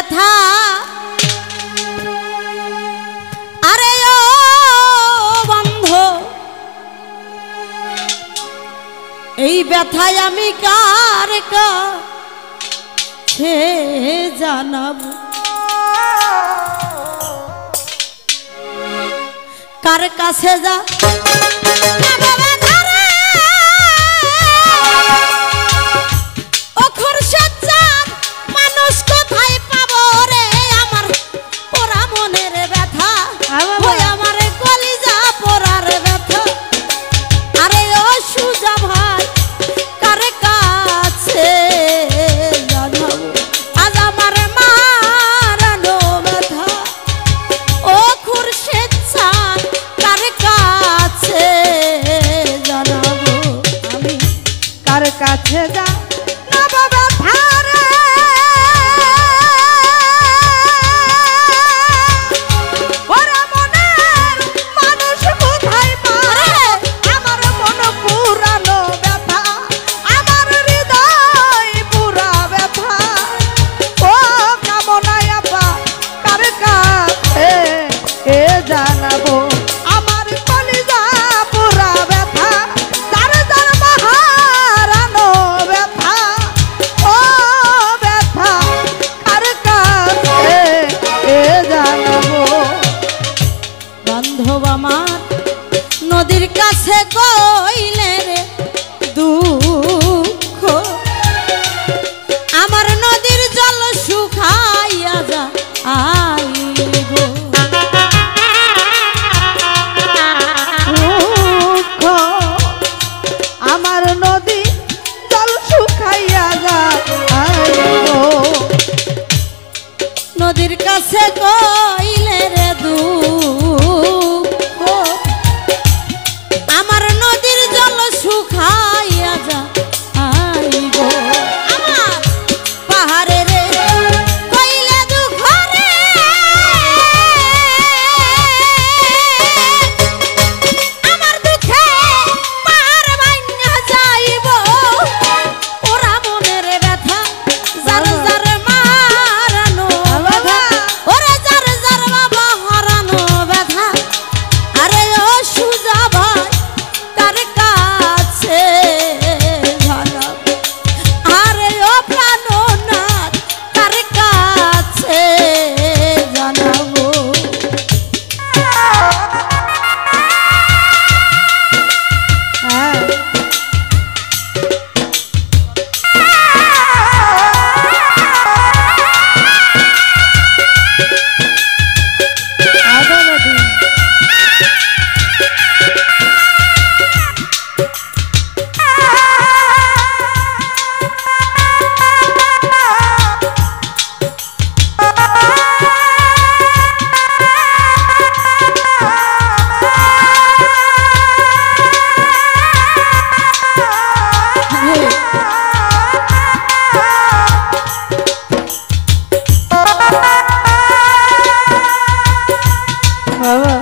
ব্যথা আরে ও বন্ধু এই ব্যথায় আমি কার কাছে জানাবো কার কাছে যা কাছে যা না বাবা ধারে ওরা মনের মানুষ কোথায় পারে আমার মন পুরানো ব্যথা আমার হৃদয় পুরা ব্যথা ও কামনায় আপা কার কাছে এ জানাবো আমার কলিজা পুরা ব্যথা তার তার মহারানো ব্যথা ও ব্যথা কার কাছে এ জানাবো বান্ধব আমার নদীর কাছে কইলে রে দুঃখ আমার নদীর জল শুকাইয়া যা আইব দুঃখ আমার নদী জল শুকাইয়া যায় নদীর কাছে কইলে রে দুঃখ আমার নদীর জল শুকাইয়া যা আইব আমার পাহাড়ে রে কইলে দুঃখ রে আমার দুঃখে পাহাড় ভাঙা যাইব ওরা মনের ব্যথা যার যার মারানো ব্যথা ওরে যার যার বাবা হারানো ব্যথা আরে ও সুজা ভাই কার কাছে জানাবো আরে ও প্রাণনাথ কার কাছে জানাবো হ্যাঁ আদালতে বাবা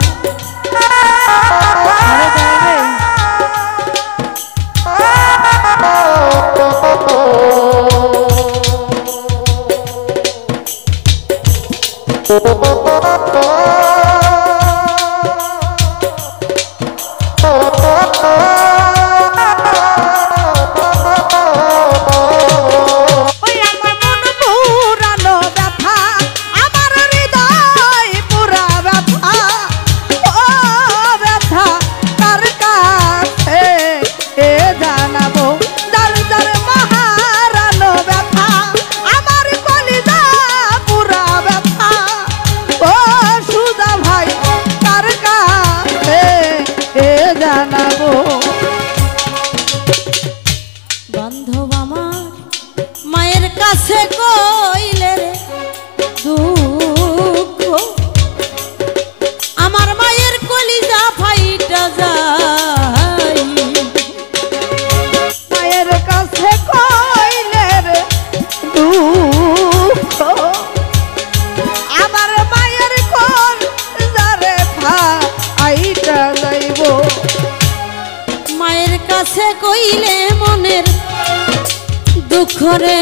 আরে যাবে ওই আমার মন পুরানো ব্যথা আমার হৃদয় পুরা ব্যথা ও ব্যথা কার কাছে এ জানাবো যার যার মহারানো ব্যথা আমার কলিজা পুরা ব্যথা ও সুজা ভাই কার কাছে এ জানাবো বান্ধব আমার মায়ের কাছে কইলে রে দুঃখ আমার মায়ের কলিজা ফাইটা যায় মায়ের কাছে কইলে রে দুঃখ আমার মায়ের কোন যারে আইটা যাইব মায়ের কাছে কইলে মনের দুঃখ রে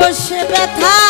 বসে ব্যথা